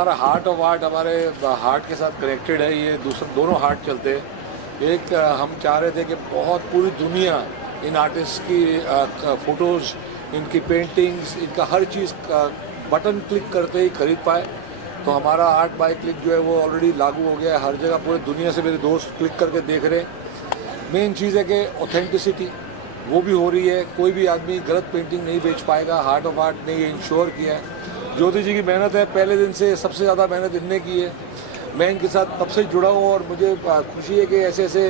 हमारा heart of art हमारे heart के साथ कनेक्टेड है, ये दोनों हार्ट चलते हैं। एक हम चाह रहे थे कि बहुत पूरी दुनिया इन आर्टिस्ट की फ़ोटोज़, इनकी पेंटिंग्स, इनका हर चीज़ बटन क्लिक करते ही खरीद पाए। तो हमारा आर्ट बाय क्लिक जो है वो ऑलरेडी लागू हो गया है, हर जगह पूरी दुनिया से मेरे दोस्त क्लिक करके देख रहे हैं। मेन चीज़ है कि ऑथेंटिसिटी वो भी हो रही है, कोई भी आदमी गलत पेंटिंग नहीं बेच पाएगा। हार्ट ऑफ आर्ट ने ये इंश्योर किया है। ज्योति जी की मेहनत है, पहले दिन से सबसे ज़्यादा मेहनत इनने की है। मैं इनके साथ तब से जुड़ा हूँ और मुझे खुशी है कि ऐसे ऐसे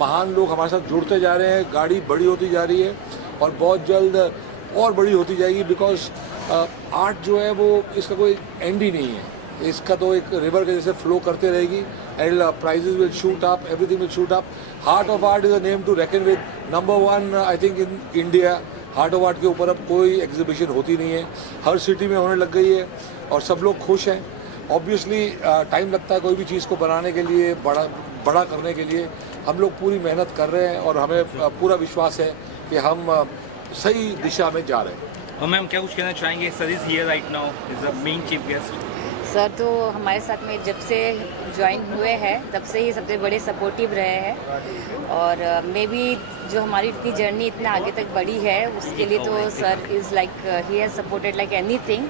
महान लोग हमारे साथ जुड़ते जा रहे हैं। गाड़ी बड़ी होती जा रही है और बहुत जल्द और बड़ी होती जाएगी, बिकॉज आर्ट जो है वो इसका कोई एंड ही नहीं है। इसका तो एक रिवर के जैसे फ्लो करते रहेगी and prices will shoot up, everything will shoot up. Heart of art is a name to reckon with, number 1 I think in India. Heart of art के ऊपर अब कोई एग्जीबिशन होती नहीं है, हर सिटी में होने लग गई है और सब लोग खुश हैं। ऑब्वियसली टाइम लगता है कोई भी चीज़ को बनाने के लिए, बड़ा करने के लिए। हम लोग पूरी मेहनत कर रहे हैं और हमें पूरा विश्वास है कि हम सही दिशा में जा रहे हैं। और मैम क्या कुछ कहना चाहेंगे? Sir is here right now, is the main chief guest. Sir तो हमारे साथ में जब से ज्वाइन हुए हैं तब से ही सबसे बड़े सपोर्टिव रहे हैं और मे बी जो हमारी इतनी जर्नी इतना आगे तक बढ़ी है उसके लिए तो sir is like he has supported like anything.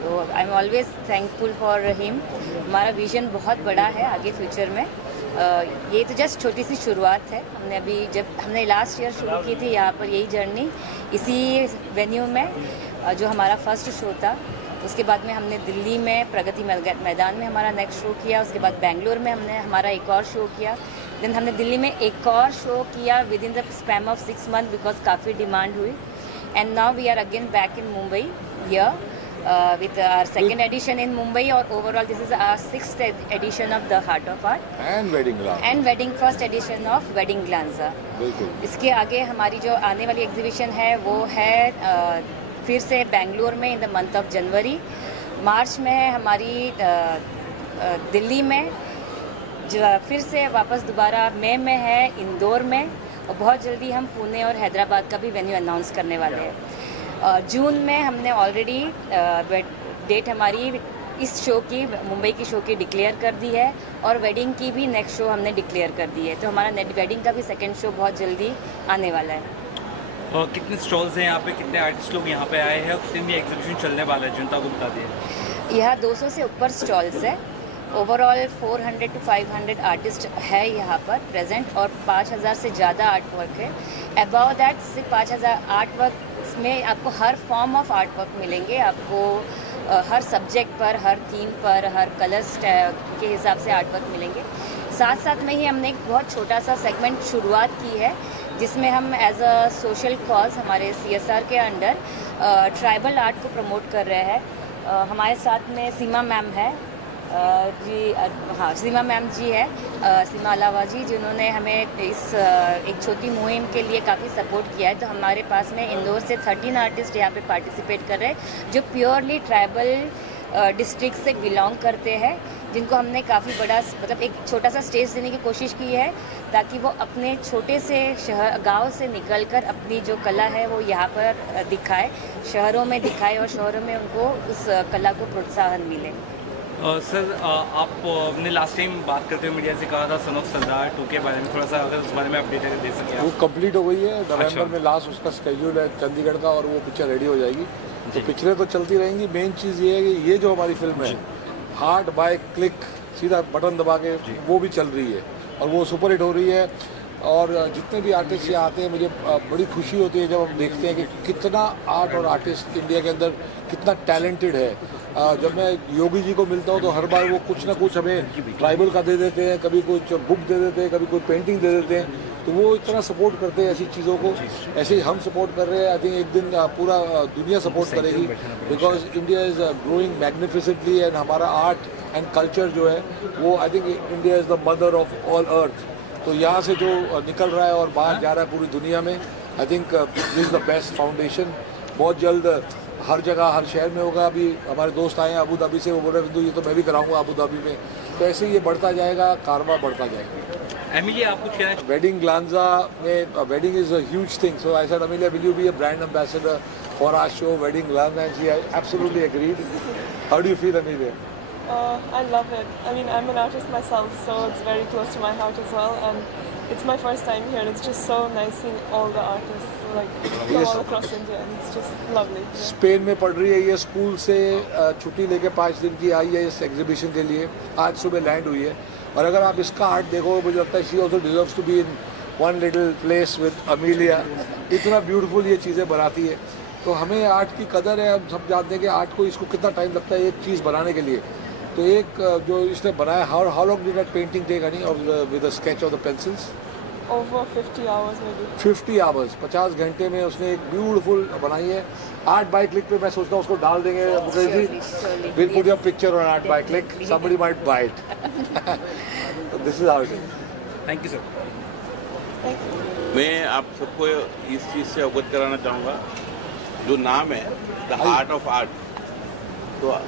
तो I am always thankful for him. हमारा विजन बहुत बड़ा है आगे फ्यूचर में। ये तो जस्ट छोटी सी शुरुआत है। हमने अभी जब हमने लास्ट ईयर शुरू की थी यहाँ पर यही जर्नी, इसी वेन्यू में जो हमारा फर्स्ट शो था। उसके बाद में हमने दिल्ली में प्रगति मैदान में हमारा नेक्स्ट शो किया। उसके बाद बेंगलोर में हमने हमारा एक और शो किया। देन हमने दिल्ली में एक और शो किया within the span of 6 month because काफ़ी डिमांड हुई। And now we are again back in Mumbai here with our second edition in Mumbai, or overall this is our 6th edition of the Heart of Art and wedding first edition of Wedding Glanza। इसके आगे हमारी जो आने वाली exhibition है वो है फिर से बेंगलोर में in the month of January. March में है हमारी दिल्ली में, जो फिर से वापस दोबारा मई में है इंदौर में, और बहुत जल्दी हम पुणे और हैदराबाद का भी वेन्यू अनाउंस करने वाले हैं। जून में हमने ऑलरेडी डेट हमारी इस शो की, मुंबई की शो की डिक्लेयर कर दी है और वेडिंग की भी नेक्स्ट शो हमने डिक्लेयर कर दी है। तो हमारा नेट वेडिंग का भी सेकेंड शो बहुत जल्दी आने वाला है। और कितने स्टॉल्स हैं यहाँ पे, कितने आर्टिस्ट लोग यहाँ पे आए हैं और कितनी एग्जीबिशन चलने वाला है, जनता को बता दिए। यहाँ 200 से ऊपर स्टॉल्स है। ओवरऑल 400 to 500 आर्टिस्ट है यहाँ पर प्रेजेंट और 5000 से ज़्यादा आर्ट वर्क है। अबाउ दैट सिर्फ 5000 आर्ट वर्क में आपको हर फॉर्म ऑफ आर्ट वर्क मिलेंगे। आपको हर सब्जेक्ट पर, हर थीम पर, हर कलर्स के हिसाब से आर्ट वर्क मिलेंगे। साथ साथ में ही हमने एक बहुत छोटा सा सेगमेंट शुरुआत की है जिसमें हम एज अ सोशल कॉज हमारे CSR के अंडर ट्राइबल आर्ट को प्रमोट कर रहे हैं। हमारे साथ में सीमा मैम है जी, हाँ सीमा मैम जी है, सीमा अलावा जी, जिन्होंने हमें इस एक छोटी मुहिम के लिए काफ़ी सपोर्ट किया है। तो हमारे पास में इंदौर से 13 आर्टिस्ट यहाँ पे पार्टिसिपेट कर रहे हैं जो प्योरली ट्राइबल डिस्ट्रिक्ट से बिलोंग करते हैं, जिनको हमने काफ़ी बड़ा मतलब एक छोटा सा स्टेज देने की कोशिश की है ताकि वो अपने छोटे से शहर गांव से निकलकर अपनी जो कला है वो यहाँ पर दिखाए, शहरों में दिखाए और शहरों में उनको उस कला को प्रोत्साहन मिले। सर आपने लास्ट टाइम बात करते हुए मीडिया से कहा था सन ऑफ सरदार 2 के बारे में, थोड़ा सा अगर उस बारे में अपडेट दे सकें। वो कंप्लीट हो गई है, नवंबर में लास्ट उसका स्केड्यूल है चंडीगढ़ का और वो पिक्चर रेडी हो जाएगी। तो पिक्चरें तो चलती रहेंगी। मेन चीज़ ये है कि ये जो हमारी फिल्म है हार्ट बाय क्लिक, सीधा बटन दबा के, वो भी चल रही है और वो सुपर हिट हो रही है। और जितने भी आर्टिस्ट यहाँ आते हैं मुझे बड़ी खुशी होती है जब हम देखते हैं कि कितना आर्ट और आर्टिस्ट इंडिया के अंदर कितना टैलेंटेड है। जब मैं योगी जी को मिलता हूँ तो हर बार वो कुछ ना कुछ हमें ट्राइबल का दे देते हैं, कभी कुछ बुक दे देते हैं, कभी कोई पेंटिंग दे देते हैं। तो वो इतना सपोर्ट करते हैं ऐसी चीज़ों को, ऐसे ही हम सपोर्ट कर रहे हैं। आई थिंक एक दिन पूरा दुनिया सपोर्ट करेगी, because India is growing magnificently and हमारा आर्ट एंड कल्चर जो है वो I think India is the mother of all अर्थ। तो यहाँ से जो निकल रहा है और बाहर जा रहा है पूरी दुनिया में, I think this is the best foundation. बहुत जल्द हर जगह हर शहर में होगा। अभी हमारे दोस्त आए हैं अबू धाबी से, वो बोल रहे ये तो मैं भी कराऊंगा अबू धाबी में। तो ऐसे ही ये बढ़ता जाएगा, कारवा बढ़ता जाएगा। एमिली आप कुछ कहना चाहिए? वेडिंग ग्लांजा में wedding is a huge thing, so I said Amelia will you be a brand ambassador for our show wedding glanza, and she absolutely agreed. How do you feel Amelia? I love it. I mean, I'm an artist myself, so it's very close to my heart as well. And it's my first time here, and it's just so nice seeing all the artists like from all across India, and it's just lovely. Yeah. Spain में पढ़ रही है ये, school से छुट्टी लेके 5 दिन की आई है इस एग्जीबिशन के लिए। आज सुबह लैंड हुई है, और अगर आप इसका आर्ट देखो मुझे लगता है she also deserves to be in one little place with Amelia. इतना ब्यूटीफुल ये चीज़ें बनाती है, तो हमें आर्ट की कदर है। हम सब जानते हैं कि आर्ट को इसको कितना टाइम लगता है एक चीज़ बनाने के लिए। तो एक जो इसने बनाया, how long did that painting take honey with the sketch of the pencils? Over 50 hours maybe. 50 hours, 50 घंटे में उसने एक ब्यूटीफुल बनाई है। आर्ट बाय क्लिक पे मैं सोचता हूँ उसको डाल देंगे, Surely. we'll put your picture on art by click, somebody might buy it. This is how it is. Thank you sir. Thank you. मैं आप सबको इस चीज़ से अवगत कराना चाहूँगा, जो नाम है द आर्ट ऑफ आर्ट, तो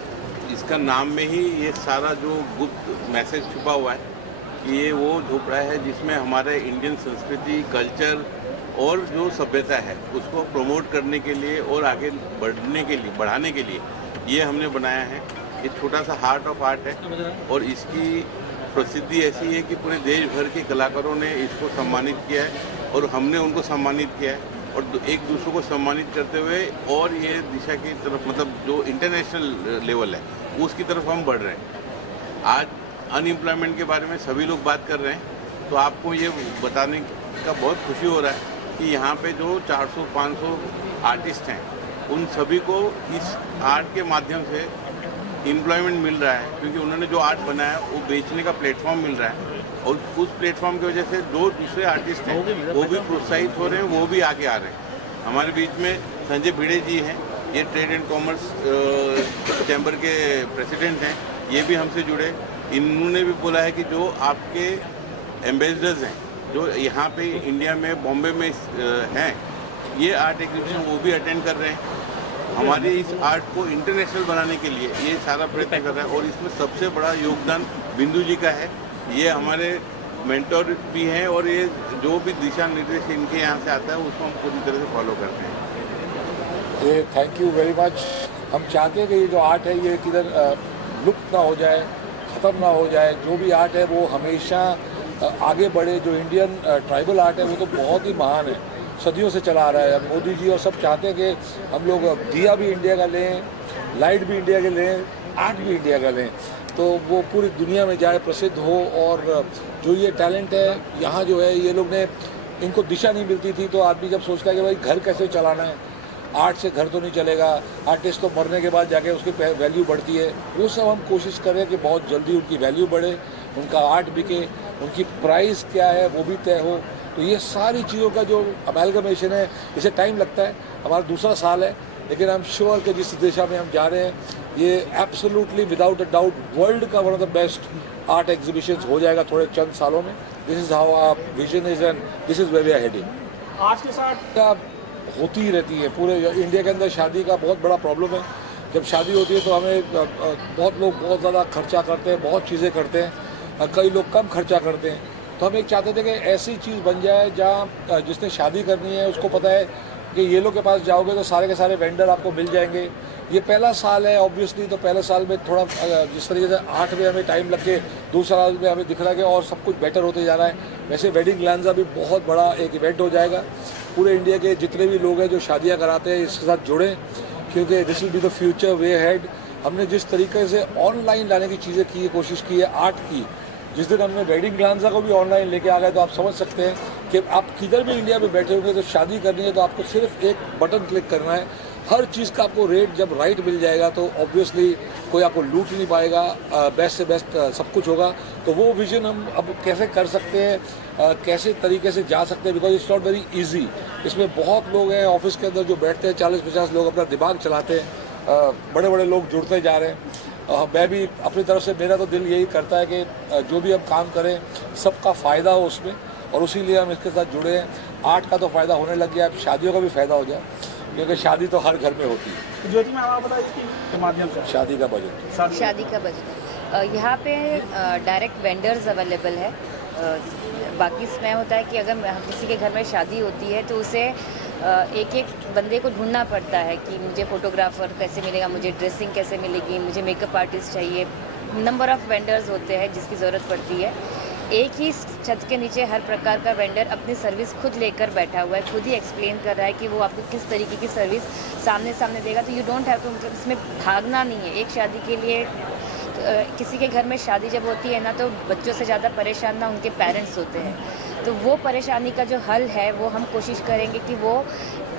इसका नाम में ही ये सारा जो गुप्त मैसेज छुपा हुआ है, ये वो झोपड़ा है जिसमें हमारे इंडियन संस्कृति, कल्चर और जो सभ्यता है उसको प्रमोट करने के लिए और आगे बढ़ाने के लिए ये हमने बनाया है। ये छोटा सा हार्ट ऑफ आर्ट है, और इसकी प्रसिद्धि ऐसी है कि पूरे देश भर के कलाकारों ने इसको सम्मानित किया है, और हमने उनको सम्मानित किया है, और एक दूसरे को सम्मानित करते हुए और ये दिशा की तरफ, मतलब जो इंटरनेशनल लेवल है उसकी तरफ हम बढ़ रहे हैं। आज अनएम्प्लॉयमेंट के बारे में सभी लोग बात कर रहे हैं, तो आपको ये बताने का बहुत खुशी हो रहा है कि यहाँ पे जो 400-500 आर्टिस्ट हैं उन सभी को इस आर्ट के माध्यम से एम्प्लॉयमेंट मिल रहा है, क्योंकि उन्होंने जो आर्ट बनाया वो बेचने का प्लेटफॉर्म मिल रहा है, और उस प्लेटफॉर्म की वजह से जो दूसरे आर्टिस्ट हैं वो भी प्रोत्साहित हो रहे हैं, वो भी आगे आ रहे हैं। हमारे बीच में संजय भिड़े जी हैं, ये ट्रेड एंड कॉमर्स चैम्बर के प्रेसिडेंट हैं, ये भी हमसे जुड़े। इन्होंने भी बोला है कि जो आपके एम्बेसडर्स हैं जो यहाँ पे इंडिया में, बॉम्बे में हैं, ये आर्ट एग्जीबिशन वो भी अटेंड कर रहे हैं। हमारे इस आर्ट को इंटरनेशनल बनाने के लिए ये सारा प्रयत्न कर रहा है, और इसमें सबसे बड़ा योगदान बिंदु जी का है। ये हमारे मेंटर भी हैं, और ये जो भी दिशा निर्देश इनके यहाँ से आता है उसको हम पूरी तरह से फॉलो करते हैं। ये थैंक यू वेरी मच। हम चाहते हैं कि ये जो आर्ट है ये किधर लुप्त ना हो जाए, ख़त्म ना हो जाए। जो भी आर्ट है वो हमेशा आगे बढ़े। जो इंडियन ट्राइबल आर्ट है वो तो बहुत ही महान है, सदियों से चला आ रहा है। मोदी जी और सब चाहते हैं कि हम लोग दिया भी इंडिया का लें, लाइट भी इंडिया के लें, आर्ट भी इंडिया का लें, तो वो पूरी दुनिया में जाए, प्रसिद्ध हो। और जो ये टैलेंट है यहाँ जो है, ये लोग ने, इनको दिशा नहीं मिलती थी, तो आदमी जब सोचता है कि भाई घर कैसे चलाना है, आर्ट से घर तो नहीं चलेगा, आर्टिस्ट तो मरने के बाद जाके उसकी वैल्यू बढ़ती है। वो सब हम कोशिश कर रहे हैं कि बहुत जल्दी उनकी वैल्यू बढ़े, उनका आर्ट बिके, उनकी प्राइस क्या है वो भी तय हो। तो ये सारी चीज़ों का जो अमेलगमेशन है, इसे टाइम लगता है। हमारा दूसरा साल है, लेकिन आई एम श्योर कि जिस दिशा में हम जा रहे हैं ये absolutely without a doubt world का one of the best art exhibitions हो जाएगा थोड़े चंद सालों में। This is how our vision is and this is where we are heading. आज के साथ होती ही रहती है पूरे इंडिया के अंदर। शादी का बहुत बड़ा प्रॉब्लम है। जब शादी होती है तो हमें बहुत लोग बहुत ज़्यादा खर्चा करते हैं, बहुत चीज़ें करते हैं, कई लोग कम खर्चा करते हैं। तो हम एक चाहते थे कि ऐसी चीज़ बन जाए जहाँ जिसने शादी करनी है उसको पता है कि ये लोग के पास जाओगे तो सारे के सारे वेंडर आपको मिल जाएंगे। ये पहला साल है ऑब्वियसली, तो पहले साल में थोड़ा जिस तरीके से 8 में हमें टाइम लग के दूसरा साल में हमें दिख रहा है कि और सब कुछ बेटर होते जा रहा है। वैसे वेडिंग ग्लैंजा भी बहुत बड़ा एक इवेंट हो जाएगा। पूरे इंडिया के जितने भी लोग हैं जो शादियां कराते हैं इसके साथ जुड़ें, क्योंकि this will be the future way head. हमने जिस तरीके से ऑनलाइन लाने की चीज़ें की, कोशिश की है आर्ट की, जिस दिन हमने वेडिंग ग्लैंजा को भी ऑनलाइन लेके आ गए, तो आप समझ सकते हैं कि आप किधर भी इंडिया में बैठे होंगे तो शादी करनी है तो आपको सिर्फ एक बटन क्लिक करना है। हर चीज़ का आपको रेट जब राइट मिल जाएगा तो ऑब्वियसली कोई आपको लूट नहीं पाएगा, बेस्ट से बेस्ट सब कुछ होगा। तो वो विजन हम अब कैसे कर सकते हैं, कैसे तरीके से जा सकते हैं, because it's not very easy. इसमें बहुत लोग हैं ऑफिस के अंदर जो बैठते हैं, 40-50 लोग अपना दिमाग चलाते हैं, बड़े बड़े लोग जुड़ते जा रहे हैं। मैं भी अपनी तरफ से, मेरा तो दिल यही करता है कि जो भी हम काम करें सबका फ़ायदा हो उसमें, और उसी लिए हम इसके साथ जुड़े हैं। आर्ट का तो फ़ायदा होने लग गया, अब शादियों का भी फ़ायदा हो जाए, क्योंकि शादी तो हर घर में होती है। ज्योति मैम आप बताइए इसके माध्यम से शादी का बजट, शादी का बजट यहाँ पे डायरेक्ट वेंडर्स अवेलेबल है। बाकी इसमें होता है कि अगर किसी के घर में शादी होती है तो उसे एक एक बंदे को ढूंढना पड़ता है कि मुझे फ़ोटोग्राफ़र कैसे मिलेगा, मुझे ड्रेसिंग कैसे मिलेगी, मुझे मेकअप आर्टिस्ट चाहिए, नंबर ऑफ़ वेंडर्स होते हैं जिसकी ज़रूरत पड़ती है। एक ही छत के नीचे हर प्रकार का वेंडर अपनी सर्विस खुद लेकर बैठा हुआ है, खुद ही एक्सप्लेन कर रहा है कि वो आपको किस तरीके की सर्विस सामने देगा। तो यू डोंट हैव टू, मतलब इसमें भागना नहीं है। एक शादी के लिए किसी के घर में शादी जब होती है ना, तो बच्चों से ज़्यादा परेशान ना उनके पेरेंट्स होते हैं। तो वो परेशानी का जो हल है वो हम कोशिश करेंगे कि वो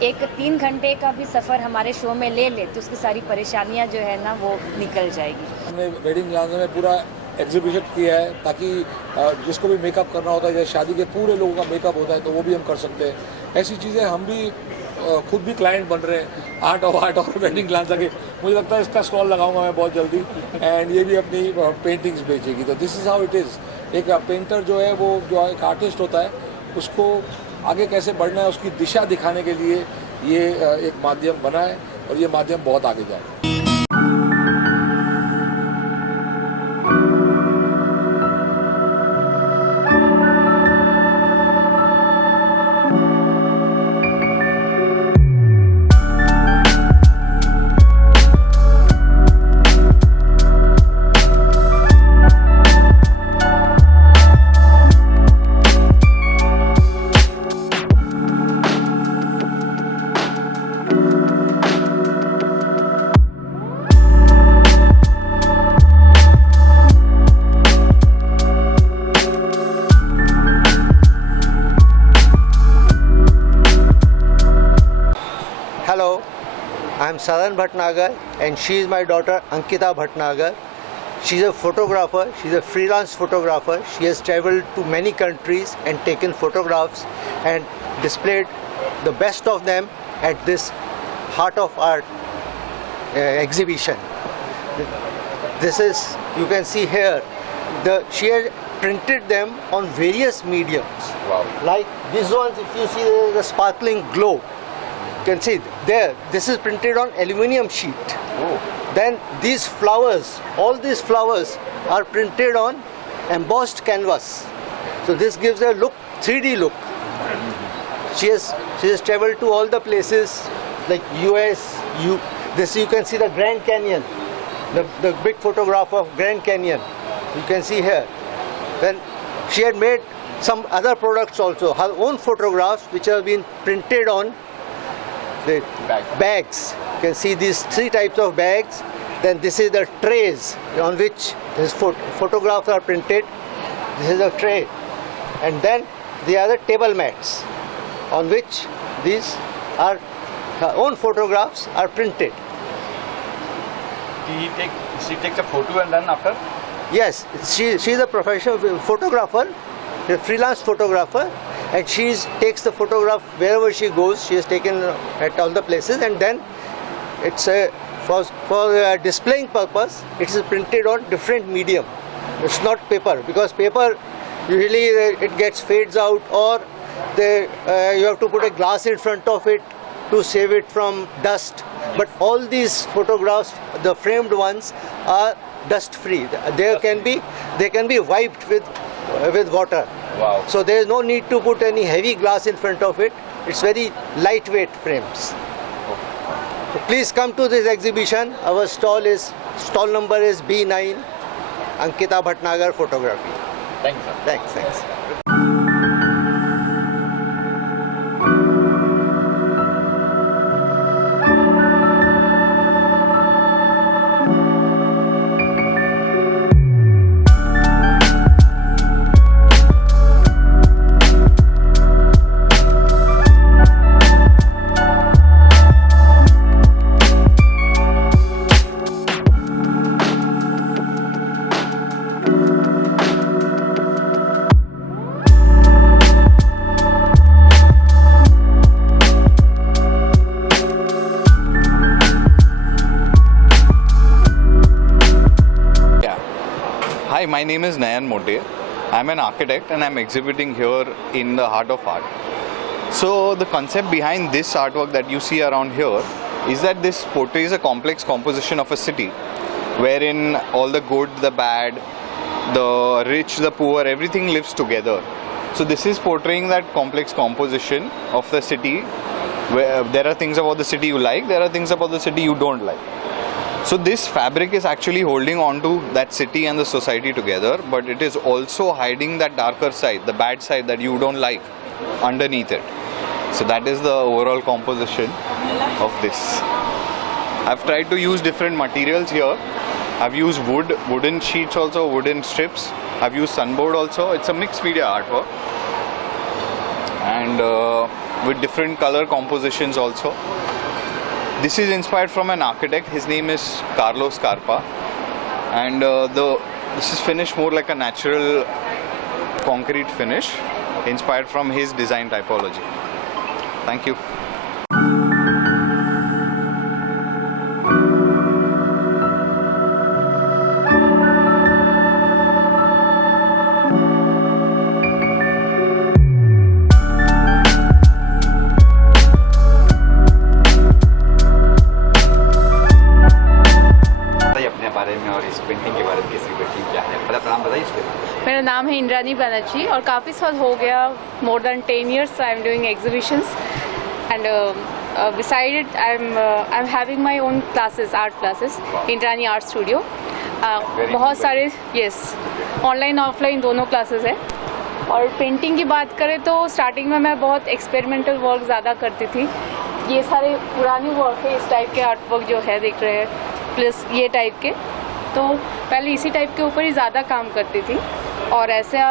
एक 3 घंटे का भी सफ़र हमारे शो में ले ले तो उसकी सारी परेशानियां जो है ना वो निकल जाएगी। हमने वेडिंग प्लाजा में पूरा एग्जीबिशन किया है ताकि जिसको भी मेकअप करना होता है, जैसे शादी के पूरे लोगों का मेकअप होता है तो वो भी हम कर सकते हैं। ऐसी चीज़ें हम भी खुद भी क्लाइंट बन रहे हैं आर्ट और वेडिंग प्लाजा के। मुझे लगता है इसका स्टॉल लगाऊंगा मैं बहुत जल्दी, एंड ये भी अपनी पेंटिंग्स बेचेगी। तो this is how it is. एक पेंटर जो है, वो जो एक आर्टिस्ट होता है, उसको आगे कैसे बढ़ना है उसकी दिशा दिखाने के लिए ये एक माध्यम बना है, और ये माध्यम बहुत आगे जाए। Hello, I'm Saran Bhatnagar and she is my daughter Ankita Bhatnagar. She's a photographer, she's a freelance photographer. She has traveled to many countries and taken photographs and displayed the best of them at this Heart of Art exhibition. This is, you can see here, she has printed them on various mediums. Wow. Like these ones, if you see there is a sparkling glow. You can see there, this is printed on aluminium sheet. Oh. Then these flowers, all these flowers are printed on embossed canvas. So this gives a look, 3D look. She has traveled to all the places like US. This you can see the Grand Canyon, the big photograph of Grand Canyon. You can see here. Then she had made some other products also, her own photographs which have been printed on the bags. You can see these 3 types of bags. Then this is the trays on which his photographs are printed. This is a tray. And then the other table mats on which these are her own photographs are printed. She takes a photo and then after? Yes, she is a professional photographer, a freelance photographer, and she takes the photograph wherever she goes. She has taken at all the places, and then it's for displaying purpose. It is printed on different medium. It's not paper, because paper usually it gets fades out, or you have to put a glass in front of it to save it from dust. But all these photographs, the framed ones, are dust free. They can be wiped with water. Wow. So there is no need to put any heavy glass in front of it. It's very lightweight frames. So please come to this exhibition. Our stall number is B9, Ankita Bhatnagar Photography. Thank you, sir. Thanks. Hi, my name is Nayan Mote. I'm an architect and I'm exhibiting here in the Heart of Art. So the concept behind this artwork that you see around here is that this portrays a complex composition of a city wherein all the good, the bad, the rich, the poor, everything lives together. So this is portraying that complex composition of the city where there are things about the city you like, there are things about the city you don't like. So this fabric is actually holding on to that city and the society together, but it is also hiding that darker side, the bad side that you don't like underneath it. So that is the overall composition of this. I've tried to use different materials here. I've used wood, wooden sheets also, wooden strips. I've used sunboard also. It's a mixed media artwork. And with different color compositions also. This is inspired from an architect. His name is Carlos Carpa. And this is finished more like a natural concrete finish, inspired from his design typology. Thank you. अपने बारे में और इस painting के बारे में, किसी painting क्या है, पहले नाम बताइए इसके बारे में। मेरा नाम है इंद्रानी बनर्जी और काफ़ी साल हो गया, more than 10 years I am doing exhibitions and beside it I'm having my own classes, art classes, Indrani art studio. बहुत सारे ऑनलाइन ऑफलाइन दोनों क्लासेस है। और पेंटिंग की बात करें तो स्टार्टिंग में मैं बहुत एक्सपेरिमेंटल वर्क ज़्यादा करती थी। ये सारे पुरानी वर्क है, इस टाइप के आर्ट वर्क जो है दिख रहे हैं, प्लस ये टाइप के, तो पहले इसी टाइप के ऊपर ही ज़्यादा काम करती थी। और ऐसा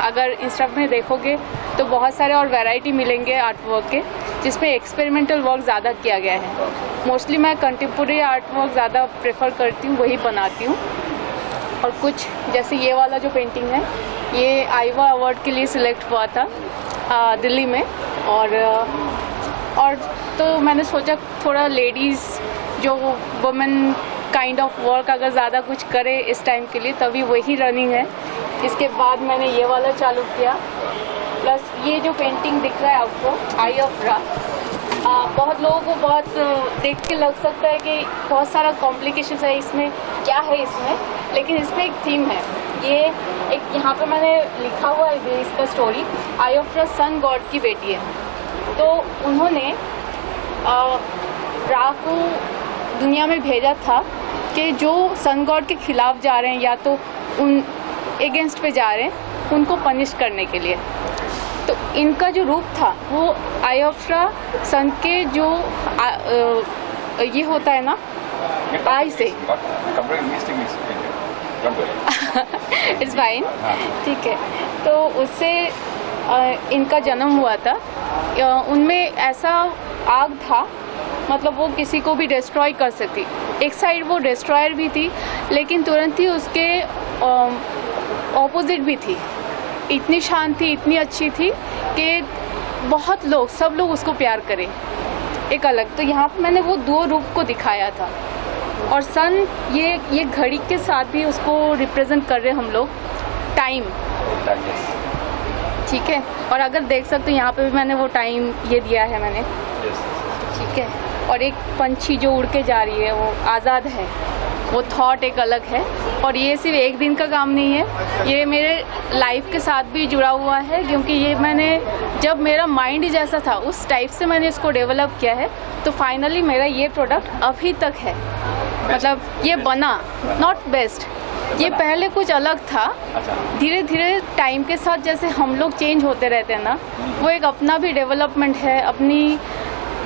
अगर इंस्टा में देखोगे तो बहुत सारे और वैरायटी मिलेंगे आर्ट वर्क के, जिसमें एक्सपेरिमेंटल वर्क ज़्यादा किया गया है। मोस्टली मैं कंटेम्पोरेरी आर्ट वर्क ज़्यादा प्रेफर करती हूँ, वही बनाती हूँ। और कुछ जैसे ये वाला जो पेंटिंग है, ये आईवा अवार्ड के लिए सिलेक्ट हुआ था दिल्ली में। और तो मैंने सोचा थोड़ा लेडीज़ जो वुमेन काइंड ऑफ वर्क अगर ज़्यादा कुछ करे इस टाइम के लिए, तभी वही रनिंग है। इसके बाद मैंने ये वाला चालू किया। प्लस ये जो पेंटिंग दिख रहा है आपको, आई ऑफ रा, बहुत लोगों को बहुत देख के लग सकता है कि बहुत सारा कॉम्प्लिकेशन है इसमें, क्या है इसमें, लेकिन इसमें एक थीम है। ये एक यहाँ पे मैंने लिखा हुआ है इसका स्टोरी, आई ऑफ रा सन गॉड की बेटी है। तो उन्होंने रा को दुनिया में भेजा था कि जो सन गॉड के खिलाफ जा रहे हैं या तो उन अगेंस्ट पे जा रहे हैं, उनको पनिश करने के लिए। तो इनका जो रूप था वो आई ऑफ रा सन के जो ये होता है ना, आई से इट्स फाइन, ठीक है। तो उससे इनका जन्म हुआ था। उनमें ऐसा आग था, मतलब वो किसी को भी डिस्ट्रॉय कर सकती। एक साइड वो डिस्ट्रॉयर भी थी, लेकिन तुरंत ही उसके ऑपोजिट भी थी। इतनी शांत थी, इतनी अच्छी थी कि बहुत लोग, सब लोग उसको प्यार करें, एक अलग। तो यहाँ पर मैंने वो दो रूप को दिखाया था। और सन ये घड़ी के साथ भी उसको रिप्रेजेंट कर रहे हम लोग, टाइम, ठीक है। और अगर देख सकते हो यहाँ पे भी मैंने वो टाइम ये दिया है मैंने, ठीक है। और एक पंछी जो उड़ के जा रही है, वो आज़ाद है, वो थॉट एक अलग है। और ये सिर्फ एक दिन का काम नहीं है, ये मेरे लाइफ के साथ भी जुड़ा हुआ है, क्योंकि ये मैंने जब मेरा माइंड ही जैसा था उस टाइप से मैंने इसको डेवलप किया है। तो फाइनली मेरा ये प्रोडक्ट अभी तक है, मतलब ये बना, नॉट बेस्ट, ये पहले कुछ अलग था। धीरे धीरे टाइम के साथ जैसे हम लोग चेंज होते रहते हैं ना, वो एक अपना भी डेवलपमेंट है। अपनी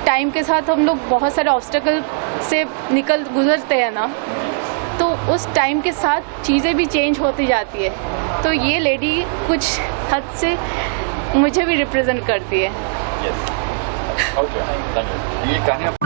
टाइम के साथ हम लोग बहुत सारे ऑब्स्टेकल से गुजरते हैं ना, तो उस टाइम के साथ चीज़ें भी चेंज होती जाती है। तो ये लेडी कुछ हद से मुझे भी रिप्रेजेंट करती है। ये कहानी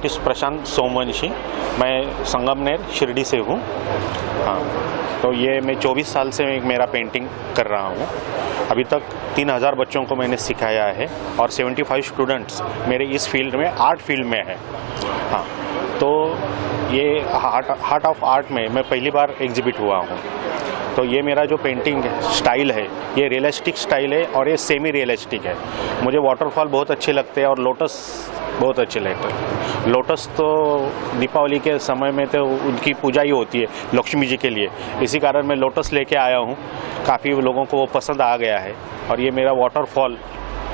आर्टिस्ट प्रशांत सोमवंशी, मैं संगमनेर शिरडी से हूँ। हाँ, तो ये मैं 24 साल से मेरा पेंटिंग कर रहा हूँ। अभी तक 3000 बच्चों को मैंने सिखाया है और 75 स्टूडेंट्स मेरे इस फील्ड में, आर्ट फील्ड में है। हाँ, तो ये हार्ट ऑफ आर्ट में मैं पहली बार एग्जिबिट हुआ हूँ। तो ये मेरा जो पेंटिंग स्टाइल है ये रियलिस्टिक स्टाइल है और ये सेमी रियलिस्टिक है। मुझे वाटरफॉल बहुत अच्छे लगते हैं और लोटस बहुत अच्छे लगते हैं। लोटस तो दीपावली के समय में तो उनकी पूजा ही होती है लक्ष्मी जी के लिए, इसी कारण मैं लोटस लेके आया हूँ। काफ़ी लोगों को वो पसंद आ गया है। और ये मेरा वाटरफॉल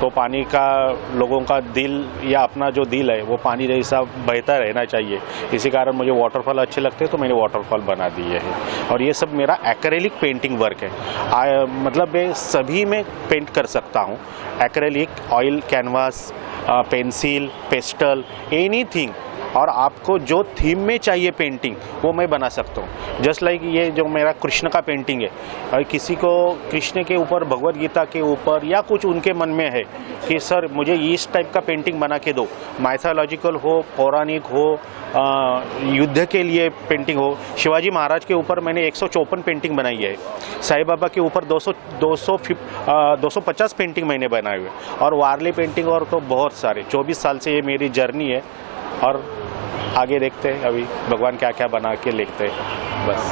तो पानी का, लोगों का दिल या अपना जो दिल है वो पानी जैसा बहता रहना चाहिए, इसी कारण मुझे वाटरफॉल अच्छे लगते हैं तो मैंने वाटरफॉल बना दिए हैं। और ये सब मेरा एक्रेलिक पेंटिंग वर्क है। मतलब मैं सभी में पेंट कर सकता हूँ, acrylic, oil canvas, pencil, pastel, anything. और आपको जो थीम में चाहिए पेंटिंग वो मैं बना सकता हूँ। जस्ट लाइक ये जो मेरा कृष्ण का पेंटिंग है, और किसी को कृष्ण के ऊपर, भगवद गीता के ऊपर या कुछ उनके मन में है कि सर मुझे इस टाइप का पेंटिंग बना के दो, माइथोलॉजिकल हो, पौराणिक हो, युद्ध के लिए पेंटिंग हो। शिवाजी महाराज के ऊपर मैंने 154 पेंटिंग बनाई है। साईं बाबा के ऊपर 250 पेंटिंग मैंने बनाए हुए, और वारली पेंटिंग और तो बहुत सारे। 24 साल से ये मेरी जर्नी है और आगे देखते हैं अभी भगवान क्या क्या बना के लिखते हैं बस।